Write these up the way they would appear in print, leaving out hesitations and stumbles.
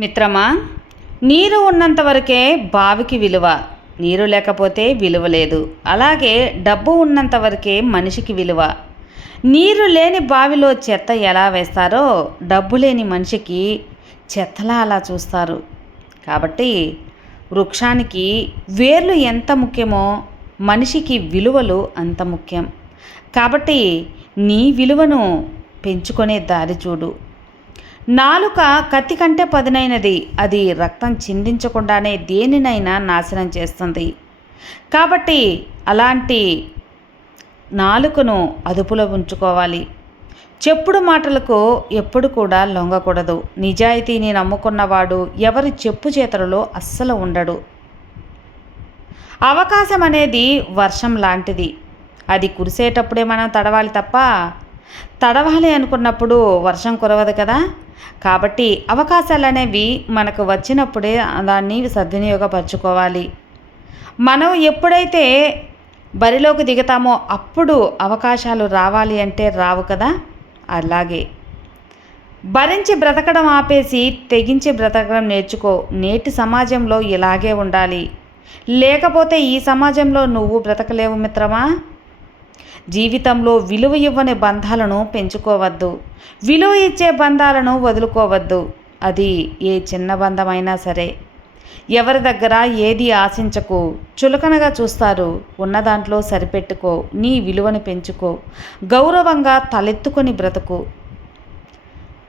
మిత్రమా, నీరు ఉన్నంత వరకే బావికి విలువ, నీరు లేకపోతే విలువ లేదు. అలాగే డబ్బు ఉన్నంత వరకే మనిషికి విలువ. నీరు లేని బావిలో చెత్త ఎలా వేస్తారో డబ్బు లేని మనిషికి చెత్తలా అలా చూస్తారు. కాబట్టి వృక్షానికి వేర్లు ఎంత ముఖ్యమో మనిషికి విలువలు అంత ముఖ్యం. కాబట్టి నీ విలువను పెంచుకునే దారి చూడు. నాలుక కత్తి కంటే పదునైనది. అది రక్తం చిందించకుండానే దేనినైనా నాశనం చేస్తుంది. కాబట్టి అలాంటి నాలుకను అదుపులో ఉంచుకోవాలి. చెప్పుడు మాటలకు ఎప్పుడు కూడా లొంగకూడదు. నిజాయితీని నమ్ముకున్నవాడు ఎవరి చెప్పు చేతలలో అస్సలు ఉండడు. అవకాశం అనేది వర్షం లాంటిది. అది కురిసేటప్పుడే మనం తడవాలి తప్ప తడవాలి అనుకున్నప్పుడు వర్షం కురవదు కదా. కాబట్టి అవకాశాలు అనేవి మనకు వచ్చినప్పుడే దాన్ని సద్వినియోగపరచుకోవాలి. మనం ఎప్పుడైతే బరిలోకి దిగుతామో అప్పుడు అవకాశాలు రావాలి అంటే రావు కదా. అలాగే భరించి బ్రతకడం ఆపేసి తెగించి బ్రతకడం నేర్చుకో. నేటి సమాజంలో ఇలాగే ఉండాలి. లేకపోతే ఈ సమాజంలో నువ్వు బ్రతకలేవు మిత్రమా. జీవితంలో విలువ ఇవ్వని బంధాలను పెంచుకోవద్దు. విలువ ఇచ్చే బంధాలను వదులుకోవద్దు. అది ఏ చిన్న బంధమైనా సరే. ఎవరి దగ్గర ఏది ఆశించకు. చులకనగా చూస్తారు. ఉన్న దాంట్లో సరిపెట్టుకో. నీ విలువను పెంచుకో. గౌరవంగా తలెత్తుకొని బ్రతుకు.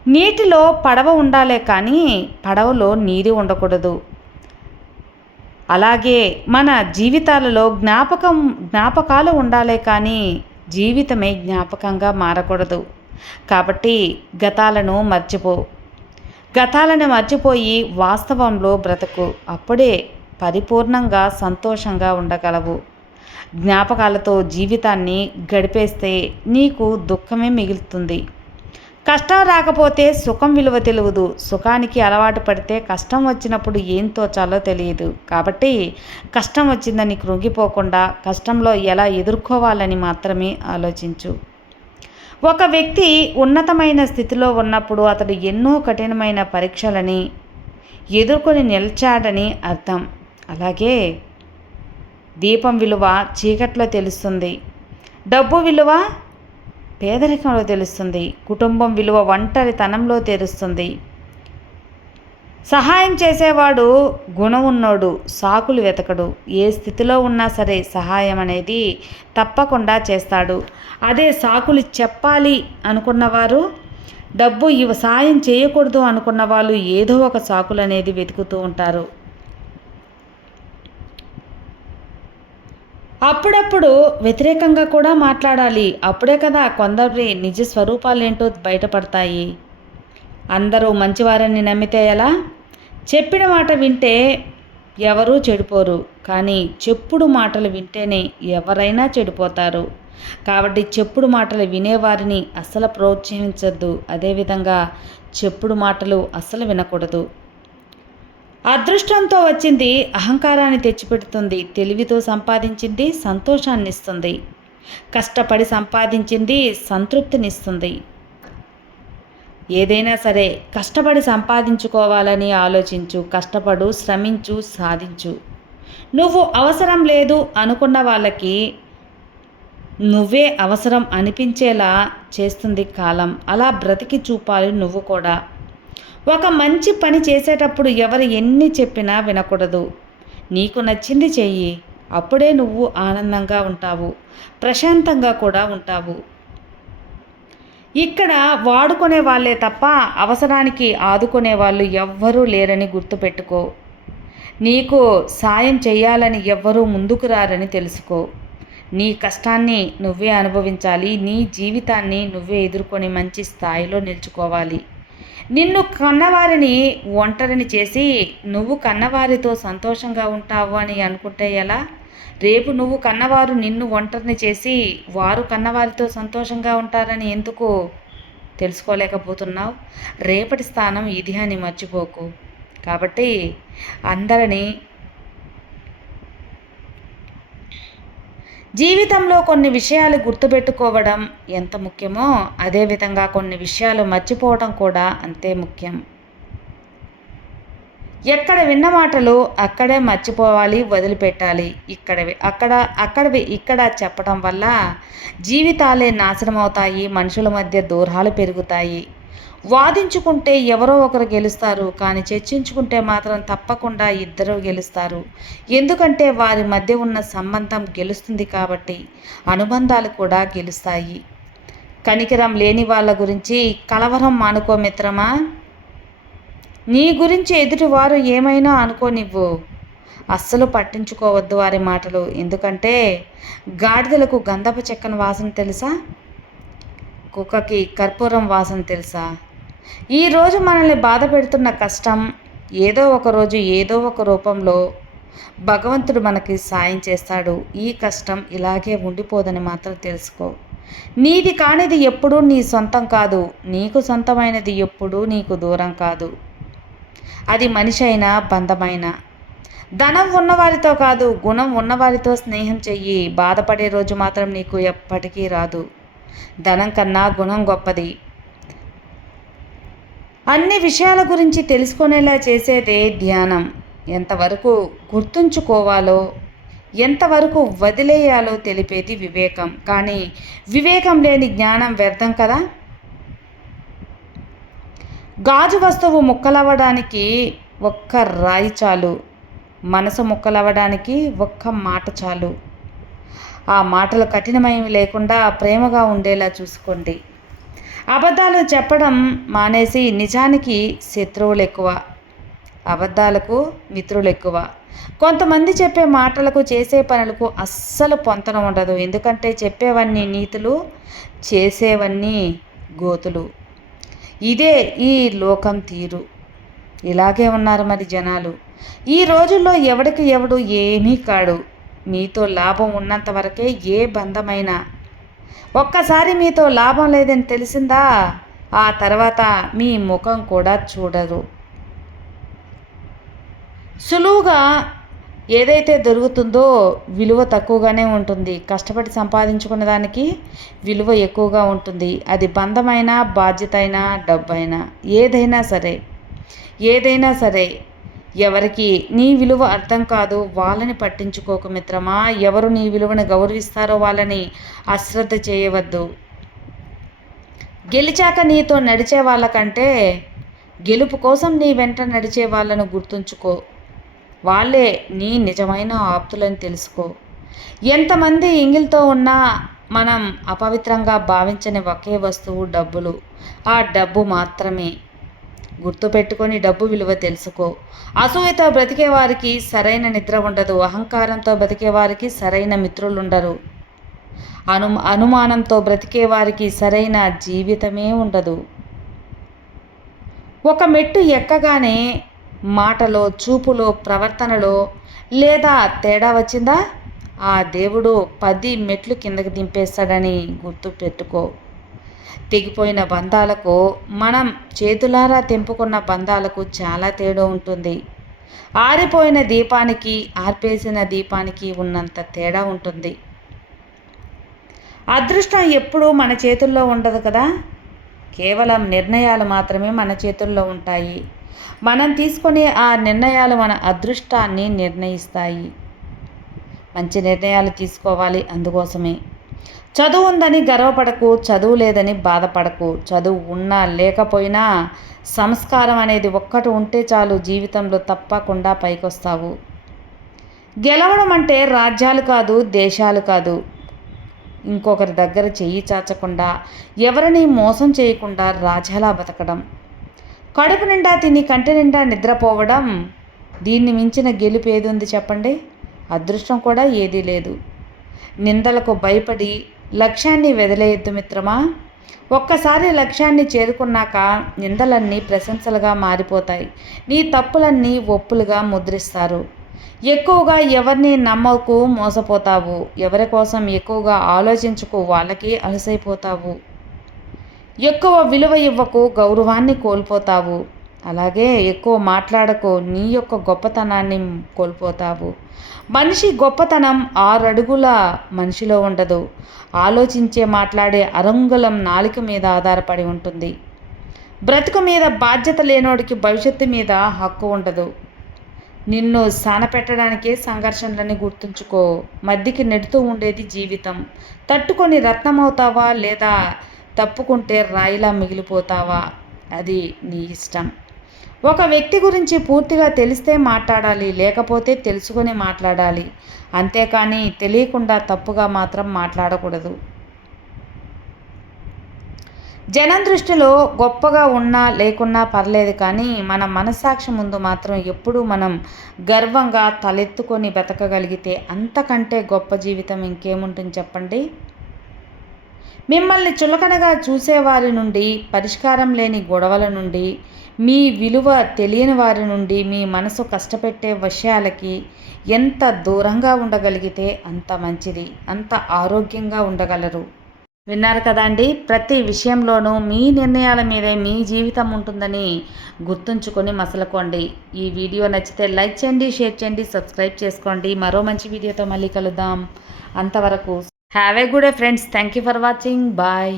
నీటిలో పడవ ఉండాలే కానీ పడవలో నీరు ఉండకూడదు. అలాగే మన జీవితాలలో జ్ఞాపకాలు ఉండాలే కానీ జీవితమే జ్ఞాపకంగా మారకూడదు. కాబట్టి గతాలను మర్చిపోయి వాస్తవంలో బ్రతుకు. అప్పుడే పరిపూర్ణంగా సంతోషంగా ఉండగలవు. జ్ఞాపకాలతో జీవితాన్ని గడిపేస్తే నీకు దుఃఖమే మిగులుతుంది. కష్టం రాకపోతే సుఖం విలువ తెలియదు. సుఖానికి అలవాటు పడితే కష్టం వచ్చినప్పుడు ఏం తోచాలో తెలియదు. కాబట్టి కష్టం వచ్చిందని కృంగిపోకుండా కష్టంలో ఎలా ఎదుర్కోవాలని మాత్రమే ఆలోచించు. ఒక వ్యక్తి ఉన్నతమైన స్థితిలో ఉన్నప్పుడు అతడు ఎన్నో కఠినమైన పరీక్షలని ఎదుర్కొని నిలిచాడని అర్థం. అలాగే దీపం విలువ చీకట్లో తెలుస్తుంది. డబ్బు విలువ పేదరికంలో తెలుస్తుంది. కుటుంబం విలువ ఒంటరితనంలో తెలుస్తుంది. సహాయం చేసేవాడు గుణం ఉన్నోడు సాకులు వెతకడు. ఏ స్థితిలో ఉన్నా సరే సహాయం అనేది తప్పకుండా చేస్తాడు. అదే సాకులు చెప్పాలి అనుకున్నవారు, డబ్బు సాయం చేయకూడదు అనుకున్న వాళ్ళు ఏదో ఒక సాకులు అనేది వెతుకుతూ ఉంటారు. అప్పుడప్పుడు వ్యతిరేకంగా కూడా మాట్లాడాలి. అప్పుడే కదా కొందరి నిజ స్వరూపాలేంటో బయటపడతాయి. అందరూ మంచివారని నమ్మితే ఎలా? చెప్పిన మాట వింటే ఎవరూ చెడిపోరు. కానీ చెప్పుడు మాటలు వింటేనే ఎవరైనా చెడిపోతారు. కాబట్టి చెప్పుడు మాటలు వినేవారిని అస్సలు ప్రోత్సహించద్దు. అదేవిధంగా చెప్పుడు మాటలు అస్సలు వినకూడదు. అదృష్టంతో వచ్చింది అహంకారాన్ని తెచ్చిపెడుతుంది. తెలివితో సంపాదించింది సంతోషాన్ని ఇస్తుంది. కష్టపడి సంపాదించింది సంతృప్తినిస్తుంది. ఏదైనా సరే కష్టపడి సంపాదించుకోవాలని ఆలోచించు. కష్టపడు, శ్రమించు, సాధించు. నువ్వు అవసరం లేదు అనుకున్న వాళ్ళకి నువ్వే అవసరం అనిపించేలా చేస్తుంది కాలం. అలా బ్రతికి చూపాలి నువ్వు కూడా. ఒక మంచి పని చేసేటప్పుడు ఎవరు ఎన్ని చెప్పినా వినకూడదు. నీకు నచ్చింది చెయ్యి. అప్పుడే నువ్వు ఆనందంగా ఉంటావు, ప్రశాంతంగా కూడా ఉంటావు. ఇక్కడ వాడుకునే వాళ్ళే తప్ప అవసరానికి ఆదుకునే వాళ్ళు ఎవ్వరూ లేరని గుర్తుపెట్టుకో. నీకు సాయం చేయాలని ఎవ్వరూ ముందుకు రారని తెలుసుకో. నీ కష్టాన్ని నువ్వే అనుభవించాలి. నీ జీవితాన్ని నువ్వే ఎదుర్కొని మంచి స్థాయిలో నిలుచుకోవాలి. నిన్ను కన్నవారిని ఒంటరిని చేసి నువ్వు కన్నవారితో సంతోషంగా ఉంటావు అని అనుకుంటే ఎలా? రేపు నువ్వు కన్నవారు నిన్ను ఒంటరిని చేసి వారు కన్నవారితో సంతోషంగా ఉంటారని ఎందుకు తెలుసుకోలేకపోతున్నావు? రేపటి స్థానం ఇది అని మర్చిపోకు. కాబట్టి అందరినీ జీవితంలో కొన్ని విషయాలు గుర్తుపెట్టుకోవడం ఎంత ముఖ్యమో అదేవిధంగా కొన్ని విషయాలు మర్చిపోవడం కూడా అంతే ముఖ్యం. ఎక్కడ విన్న మాటలు అక్కడే మర్చిపోవాలి, వదిలిపెట్టాలి. అక్కడవి ఇక్కడ చెప్పడం వల్ల జీవితాలే నాశనమవుతాయి, మనుషుల మధ్య దూరాలు పెరుగుతాయి. వాదించుకుంటే ఎవరో ఒకరు గెలుస్తారు, కానీ చర్చించుకుంటే మాత్రం తప్పకుండా ఇద్దరు గెలుస్తారు. ఎందుకంటే వారి మధ్య ఉన్న సంబంధం గెలుస్తుంది కాబట్టి అనుబంధాలు కూడా గెలుస్తాయి. కనికరం లేని వాళ్ళ గురించి కలవరం మానుకో మిత్రమా. నీ గురించి ఎదుటివారు ఏమైనా అనుకోనివ్వు, అస్సలు పట్టించుకోవద్దు వారి మాటలు. ఎందుకంటే గాడిదలకు గంధపు చెక్కన వాసన తెలుసా, కుక్కకి కర్పూరం వాసన తెలుసా? ఈరోజు మనల్ని బాధ పెడుతున్న కష్టం ఏదో ఒక రోజు ఏదో ఒక రూపంలో భగవంతుడు మనకి సాయం చేస్తాడు. ఈ కష్టం ఇలాగే ఉండిపోదని మాత్రం తెలుసుకో. నీది కానిది ఎప్పుడూ నీ సొంతం కాదు, నీకు సొంతమైనది ఎప్పుడూ నీకు దూరం కాదు. అది మనిషి అయినా బంధమైనా. ధనం ఉన్నవారితో కాదు, గుణం ఉన్నవారితో స్నేహం చెయ్యి. బాధపడే రోజు మాత్రం నీకు ఎప్పటికీ రాదు. ధనం కన్నా గుణం గొప్పది. అన్ని విషయాల గురించి తెలుసుకునేలా చేసేదే ధ్యానం. ఎంతవరకు గుర్తుంచుకోవాలో, ఎంతవరకు వదిలేయాలో తెలిపేది వివేకం. కానీ వివేకం లేని జ్ఞానం వ్యర్థం కదా. గాజు వస్తువు ముక్కలవ్వడానికి ఒక్క రాయి చాలు, మనసు ముక్కలవ్వడానికి ఒక్క మాట చాలు. ఆ మాటలు కఠినమైనవి లేకుండా ప్రేమగా ఉండేలా చూసుకోండి. అబద్ధాలు చెప్పడం మానేసి నిజానికి శత్రువులు ఎక్కువ, అబద్ధాలకు మిత్రులు ఎక్కువ. కొంతమంది చెప్పే మాటలకు చేసే పనులకు అస్సలు పొంతన ఉండదు. ఎందుకంటే చెప్పేవన్నీ నీతులు, చేసేవన్నీ గోతులు. ఇదే ఈ లోకం తీరు. ఇలాగే ఉన్నారు మరి జనాలు. ఈ రోజుల్లో ఎవడికి ఎవడు ఏమీ కాడు. మీతో లాభం ఉన్నంత వరకే ఏ బంధమైనా. ఒక్కసారి మీతో లాభం లేదని తెలిసిందా, ఆ తర్వాత మీ ముఖం కూడా చూడరు. సులువుగా ఏదైతే దొరుకుతుందో విలువ తక్కువగానే ఉంటుంది. కష్టపడి సంపాదించుకున్న దానికి విలువ ఎక్కువగా ఉంటుంది. అది బంధమైనా, బాధ్యత అయినా, డబ్బైనా, ఏదైనా సరే ఎవరికి నీ విలువ అర్థం కాదు, వాళ్ళని పట్టించుకోక మిత్రమా. ఎవరు నీ విలువను గౌరవిస్తారో వాళ్ళని అశ్రద్ధ చేయవద్దు. గెలిచాక నీతో నడిచే వాళ్ళకంటే గెలుపు కోసం నీ వెంట నడిచే వాళ్ళను గుర్తుంచుకో. వాళ్ళే నీ నిజమైన ఆప్తులని తెలుసుకో. ఎంతమంది ఎంగిల్తో ఉన్నా మనం అపవిత్రంగా భావించని ఒకే వస్తువు డబ్బులు. ఆ డబ్బు మాత్రమే. గుర్తుపెట్టుకొని డబ్బు విలువ తెలుసుకో. అసూయతో బ్రతికే వారికి సరైన నిద్ర ఉండదు. అహంకారంతో బ్రతికే వారికి సరైన మిత్రులు ఉండరు. అనుమానంతో బ్రతికే వారికి సరైన జీవితమే ఉండదు. ఒక మెట్టు ఎక్కగానే మాటలో, చూపులో, ప్రవర్తనలో లేదా తేడా వచ్చిందా, ఆ దేవుడు 10 మెట్లు కిందకి దింపేస్తాడని గుర్తు పెట్టుకో. తెగిపోయిన బంధాలకు, మనం చేతులారా తెంపుకున్న బంధాలకు చాలా తేడా ఉంటుంది. ఆరిపోయిన దీపానికి, ఆర్పేసిన దీపానికి ఉన్నంత తేడా ఉంటుంది. అదృష్టం ఎప్పుడూ మన చేతుల్లో ఉండదు కదా. కేవలం నిర్ణయాలు మాత్రమే మన చేతుల్లో ఉంటాయి. మనం తీసుకునే ఆ నిర్ణయాలు మన అదృష్టాన్ని నిర్ణయిస్తాయి. మంచి నిర్ణయాలు తీసుకోవాలి. అందుకోసమే చదువు ఉందని గర్వపడకు, చదువు లేదని బాధపడకు. చదువు ఉన్నా లేకపోయినా సంస్కారం అనేది ఒక్కటి ఉంటే చాలు, జీవితంలో తప్పకుండా పైకొస్తావు. గెలవడం అంటే రాజ్యాలు కాదు, దేశాలు కాదు. ఇంకొకరి దగ్గర చెయ్యి చాచకుండా, ఎవరిని మోసం చేయకుండా రాజాలా బతకడం. కడుపు నిండా తిని కంటి నిండా నిద్రపోవడం. దీన్ని మించిన గెలుపు ఏది ఉంది చెప్పండి. అదృష్టం కూడా ఏదీ లేదు. నిందలకు భయపడి లక్ష్యాన్ని వదిలేయద్దు మిత్రమా. ఒక్కసారి లక్ష్యాన్ని చేరుకున్నాక నిందలన్నీ ప్రశంసలుగా మారిపోతాయి. నీ తప్పులన్నీ ఒప్పులుగా ముద్రిస్తారు. ఎక్కువగా ఎవరిని నమ్మకు, మోసపోతావు. ఎవరి కోసం ఎక్కువగా ఆలోచించుకు, వాళ్ళకి అలసైపోతావు. ఎక్కువ విలువ ఇవ్వకు, గౌరవాన్ని కోల్పోతావు. అలాగే ఎక్కువ మాట్లాడకు, నీ యొక్క గొప్పతనాన్ని కోల్పోతావు. మనిషి గొప్పతనం 6 అడుగుల మనిషిలో ఉండదు. ఆలోచించే, మాట్లాడే అరంగుళం నాలుక మీద ఆధారపడి ఉంటుంది. బ్రతుకు మీద బాధ్యత లేనోడికి భవిష్యత్తు మీద హక్కు ఉండదు. నిన్ను సానపెట్టడానికే సంఘర్షణలని గుర్తుంచుకో. మధ్యకి నెడుతూ ఉండేది జీవితం. తట్టుకొని రత్నమవుతావా లేదా తప్పుకుంటే రాయిలా మిగిలిపోతావా అది నీ ఇష్టం. ఒక వ్యక్తి గురించి పూర్తిగా తెలిస్తే మాట్లాడాలి, లేకపోతే తెలుసుకొని మాట్లాడాలి. అంతేకాని తెలియకుండా తప్పుగా మాత్రం మాట్లాడకూడదు. జనం దృష్టిలో గొప్పగా ఉన్నా లేకున్నా పర్లేదు, కానీ మన మనస్సాక్షి ముందు మాత్రం ఎప్పుడూ మనం గర్వంగా తలెత్తుకొని బతకగలిగితే అంతకంటే గొప్ప జీవితం ఇంకేముంటుంది చెప్పండి. మిమ్మల్ని చులకనగా చూసేవారి నుండి, పరిష్కారం లేని గొడవల నుండి, మీ విలువ తెలియని వారి నుండి, మీ మనసు కష్టపెట్టే విషయాలకి ఎంత దూరంగా ఉండగలిగితే అంత మంచిది, అంత ఆరోగ్యంగా ఉండగలరు. విన్నారు కదా అండి. ప్రతి విషయంలోనూ మీ నిర్ణయాల మీదే మీ జీవితం ఉంటుందని గుర్తుంచుకొని మసలుకోండి. ఈ వీడియో నచ్చితే లైక్ చేయండి, షేర్ చేయండి, సబ్స్క్రైబ్ చేసుకోండి. మరో మంచి వీడియోతో మళ్ళీ కలుద్దాం. అంతవరకు have a good day friends. Thank you for watching. Bye.